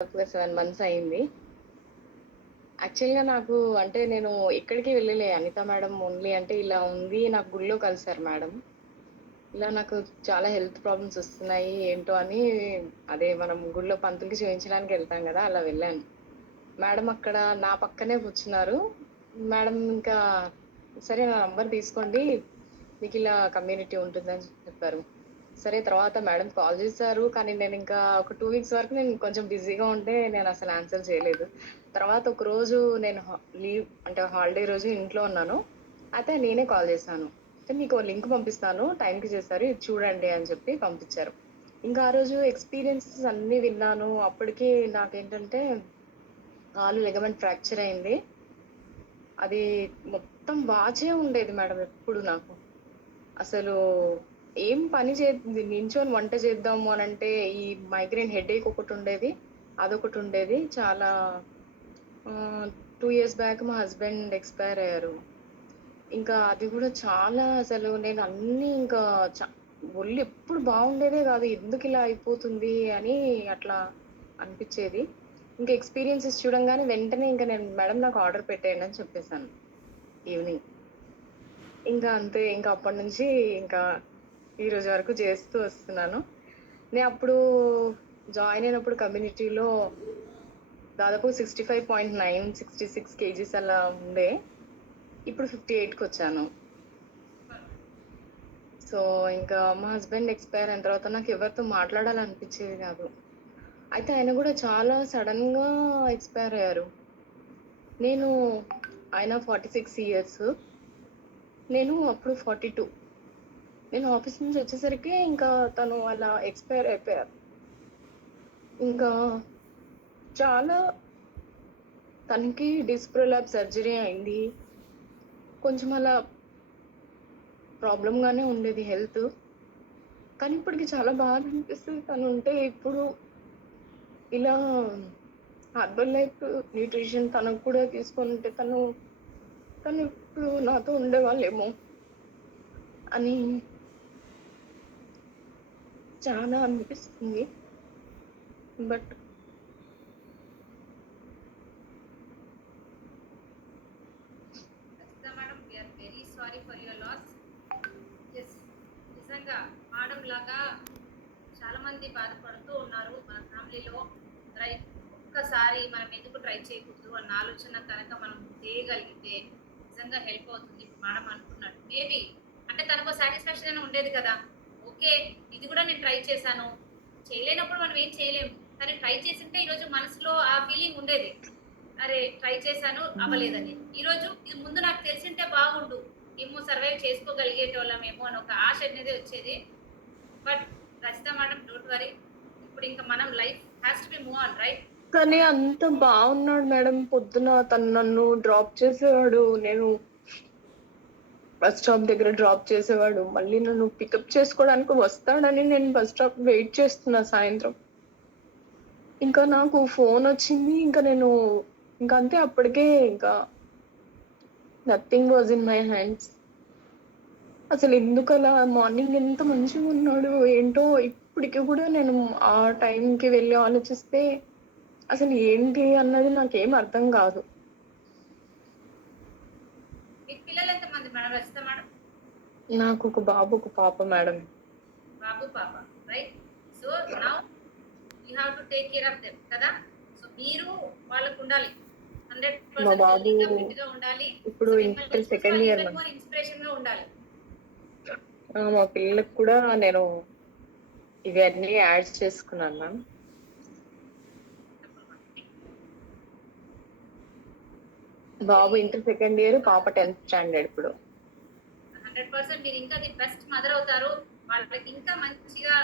7 months అయింది. యాక్చువల్‌గా నాకు అంటే నేను ఎక్కడికి వెళ్ళలే. అనిత మేడం ఓన్లీ అంటే ఇలా ఉంది నాకు గుడిలో కలిసారు మేడం. ఇలా నాకు చాలా హెల్త్ ప్రాబ్లమ్స్ వస్తున్నాయి ఏంటో అని అదే మనం గుడిలో పంతులకి చూయించడానికి వెళ్తాం గదా! అలా వెళ్ళాను. మేడం అక్కడ నా పక్కనే కూర్చున్నారు. మేడం ఇంకా సరే నా నంబర్ తీసుకోండి. మీకిలా కమ్యూనిటీ ఉంటుందని చెప్పారు. సరే తర్వాత మేడం కాల్ చేశారు. కానీ నేనింకా ఒక 2 వీక్స్ వరకు నేను కొంచెం బిజీగా ఉంటే నేనసలు ఆన్సర్ చేయలేదు. తర్వాత ఒకరోజు నేను లీవ్ అంటే హాలిడే రోజు ఇంట్లో ఉన్నాను. అయితే నేనే కాల్ చేశాను. అయితే మీకో లింక్ పంపిస్తాను. టైంకి చేశారు. ఇది చూడండి అని చెప్పి పంపించారు. ఇంకా ఆ రోజు ఎక్స్‌పీరియన్సెస్ అన్నీ విన్నాను. అప్పటికి నాకేంటంటే కాలు లిగమెంట్ ఫ్రాక్చర్ అయింది. అది మొత్తం వాచే ఉండేది మేడం ఎప్పుడు నాకు. అసలు ఏం పని నించొని వంట చేద్దాము అనంటే ఈ మైగ్రేన్ హెడేక్ ఒకటుండేది. అదొకటుండేది. చాలా 2 ఇయర్స్ బ్యాక్ మా హస్బెండ్ ఎక్స్‌పైర్ అయ్యారు. ఇంకా అది గూడా చాలా అసలు నేను అన్నీ ఇంకా ఒళ్ళు ఎప్పుడు బాగుండేదే గాదు. ఎందుకిలా అయిపోతుంది అని అట్లా అనిపిచ్చేది. ఇంకా ఎక్స్‌పీరియన్సెస్ చూడంగానే వెంటనే ఇంక నేను మేడం నాకు ఆర్డర్ పెట్టేయండి అని చెప్పేసాను ఈవినింగ్. ఇంకా అంతే. ఇంకా అప్పటినుంచి ఇంకా ఈ రోజు వరకు చేస్తూ వస్తున్నాను. నేనప్పుడు జాయిన్ అయినప్పుడు కమ్యూనిటీలో దాదాపు 65.9, 66 కేజీస్ అలా ఉండే. ఇప్పుడు 58కొచ్చాను. సో, ఇంకా మా హస్బెండ్ ఎక్స్‌పైర్ అయిన తర్వాత నాకెవరితో మాట్లాడాలనిపిచ్చేది గాదు. అయితే ఆయన గూడా చాలా సడెన్‌గా ఎక్స్‌పైర్ అయ్యారు. నేను ఆయన 46 ఇయర్స్. నేను అప్పుడు 42. నేను ఆఫీస్ నుంచి వచ్చేసరికి ఇంకా తను అలా ఎక్స్‌పైర్ అయిపోయారు. ఇంకా చాలా తనకి డిస్క్ ప్రోలాప్స్ సర్జరీ అయింది. కొంచెం అలా ప్రాబ్లమ్‌గానే ఉండేది హెల్త్. కానీ ఇప్పటికి చాలా బాధ అనిపిస్తది తనుంటే ఇప్పుడు ఇలా హెర్బల్ లైఫ్ న్యూట్రిషన్ తనకు కూడా తీసుకొనుంటే తను ఇప్పుడు నాతో ఉండేవాళ్ళేమో అని చాలా అనిపిస్తుంది. బట్ ఖచ్చితంగా madam, we're very sorry for your loss. Yes, నిజంగా మేడం లాగా చాలా మంది బాధపడుతూ ఉన్నారు మన ఫ్యామిలీలో. ట్రై ఒక్కసారి మనం ఎందుకు ట్రై చేయకూడదు అన్న ఆలోచన కనుక మనం చేయగలిగితే నిజంగా హెల్ప్ అవుతుంది. ఇప్పుడు మేడం అనుకున్నట్టు మేబీ అంటే తనకు సాటిస్ఫాక్షన్ అయినా ఉండేది కదా. ఓకే, ఇది కూడా నేను ట్రై చేశాను. చేయలేనప్పుడు మనం ఏం చేయలేము, కానీ ట్రై చేసింటే ఈరోజు మనసులో ఆ ఫీలింగ్ ఉండేది. అరే ట్రై చేశాను అవ్వలేదని. ఈరోజు ఇది ముందు నాకు తెలిసింటే బాగుండు, ఏమో సర్వైవ్ చేసుకోగలిగేటోళ్ళమేమో అని ఒక ఆశ అనేది వచ్చేది. But Rachitha madam don't worry, ఇప్పుడు ఇంకా మనం life has to be move on, right? కానీ అంత బాగున్నాడు మేడం. పొద్దున తను నన్ను డ్రాప్ చేసేవాడు. నేను బస్ స్టాప్ దగ్గర డ్రాప్ చేసేవాడు. మళ్ళీ నన్ను పికప్ చేసుకోవడానికి వస్తాడని నేను బస్ స్టాప్ వెయిట్ చేస్తున్నా సాయంత్రం. ఇంకా నాకు ఫోనొచ్చింది. ఇంక అంతే అప్పటికే ఇంకా nothing was in my hands. అసలెందుకలా మార్నింగ్ ఎంత మంచిగున్నాడు ఏంటో ఇప్పటికి గూడా నేను ఆ టైంకి వెళ్లి ఆలోచిస్తే అసలు ఏంటి అన్నది నాకేం అర్థం గాదు. మీకు పిల్లలు ఎంతమంది మేడం రచిత మేడం? నాకొక బాబు, ఒక పాప మేడం. బాబు పాప, right? So now you have to take care of them కదా. సో మీరు వాళ్ళకు ఉండాలి, మా 100% బాబు హెల్తీగా ఫిట్గా ఉండాలి. ఇప్పుడు సో మిమ్మల్ని ఇంటర్ చూసి సెకండ్ వాళ్ళు year even madam. More inspiration గా ఉండాలి. మా పిల్లలకి కూడా నేను ఇవన్నీ యాడ్ చేసుకున్నాను మ్యామ్. బాబు వెరీ ఇంటర్ సెకండ్ ఇయర్, పాప 10th స్టాండర్డ్ ఇప్పుడు. 100% మీరు ఇంకా ది బెస్ట్ మదర్ అవుతారు. వాళ్ళకి ఇంకా మంచిగా